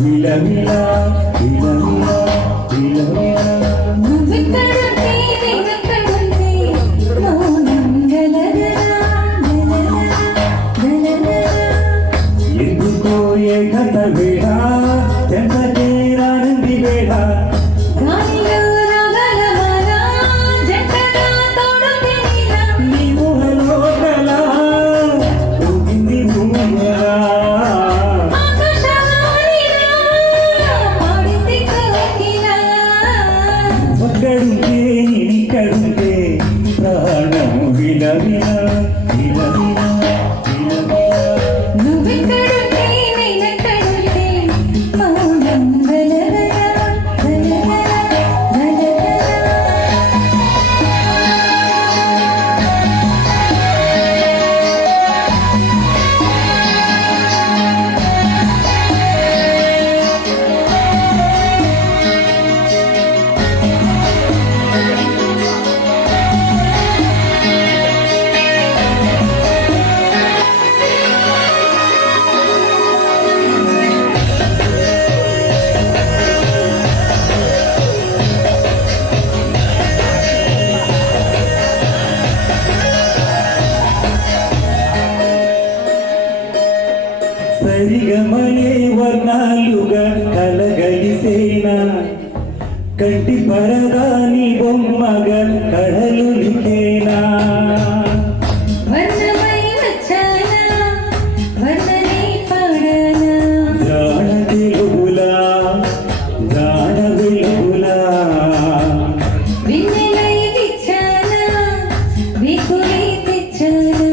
విలవిల విలవిల విలవిల నువ్వెక్కడుంటే నేనెక్కడుంటే మౌనం గలగలా గలగలా గలగలా ఎందుకో ఏకత వేళ చెంత చేరానంది వేళ గాలిలో రాగల మాల జంటగా తోడుంది నీలా నీ ఊహలో కల ఊగింది భూమిలా ఆకాశవాణిలా పాడింది కోకిల ఒక్కడుంటే నీకడుంటే ప్రాణం విలవిల విలవిల విలవిల నువ్వెక్కడుంటే నేనెక్కడుంటే మౌనం గలగలా గలగలా గలగలా సరిగమనే వర్ణాలుగా కలగలిసేనా కంటి పరదాని బొమ్మగా కడలులికేనా వర్ణమై వచ్చానా వర్ణనే పాడానా జాడ తెలుగులా జాడ వెలుగులా విన్నెలై తెచ్చానా వికులై తెచ్చానా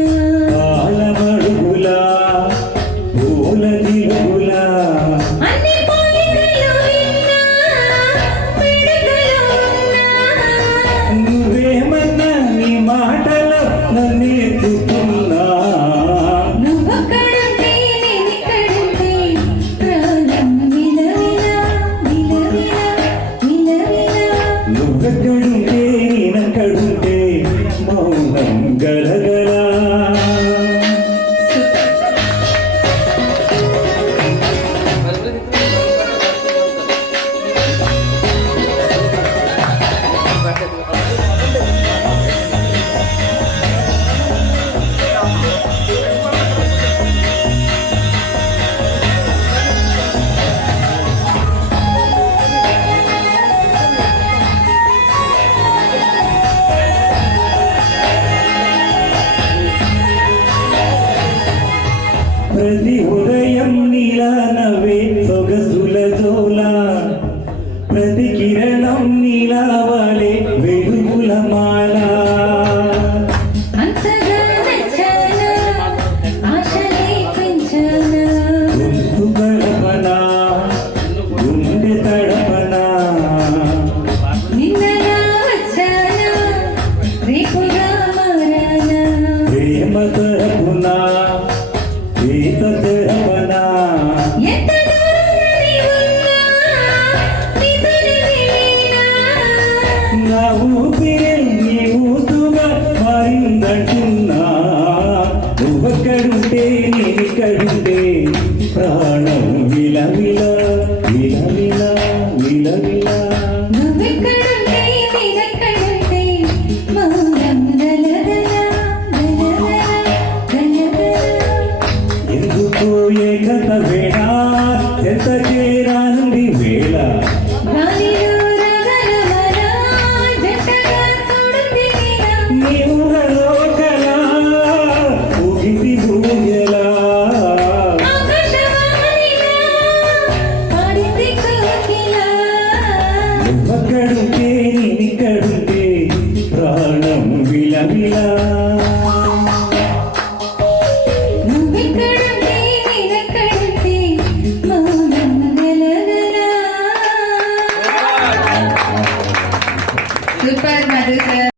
పాలమడుగులా పూల దిగులా అన్ని పోలికలు విన్నా పిడకలు ఉన్నా నువ్వేమన్నా నీ మాటలో నన్నేతుకున్నా నువ్వక్కడుంటే నేనిక్కడుంటే ప్రాణం విలవిలా విలవిలా విలవిలా నువ్వెక్కడుంటే నేనక్కడుంటే మౌనం గలగలా ప్రతి ఉదయం నీలా నవ్వే సొగసుల జోలా ప్రతి కిరణం నీలా వాలే వెలుగుల మాల అంతగా నచ్చానా ఆశలే పెంచానా గొంతు గడపనా గుండె తడపనా నిన్నలా వచ్చానా రేపుగా మారానా ప్రేమ తరపునా ప్రీత తరపనా ఎంత దూరమని ఉన్నా నిజమే నేనా నా ఊపిరే నీ ఊతుగా మారిందంటున్నా నువ్వెక్కడుంటే నేనిక్కడుంటే ప్రాణం విలవిల విలవిల విలవిల నువ్వెక్కడుంటే నేనెక్కడుంటే మౌనం గలగలా గలగలా గలగలా ఎందుకో ఏకత వేళ ఎంత చేరానంది వేళ గాలిలో రగల మల జంటగా తోడుంది నీలా నీ ఊహలో కల ఊగింది భూమిలా ఆకాశవాణిలా పాడింది కోకిల నువ్వెక్కడుంటే నేనిక్కడుంటే ప్రాణం విలవిల నువ్వెక్కడుంటే నేనెక్కడుంటే మౌనం గలగలా సూపర్ మధు సార్.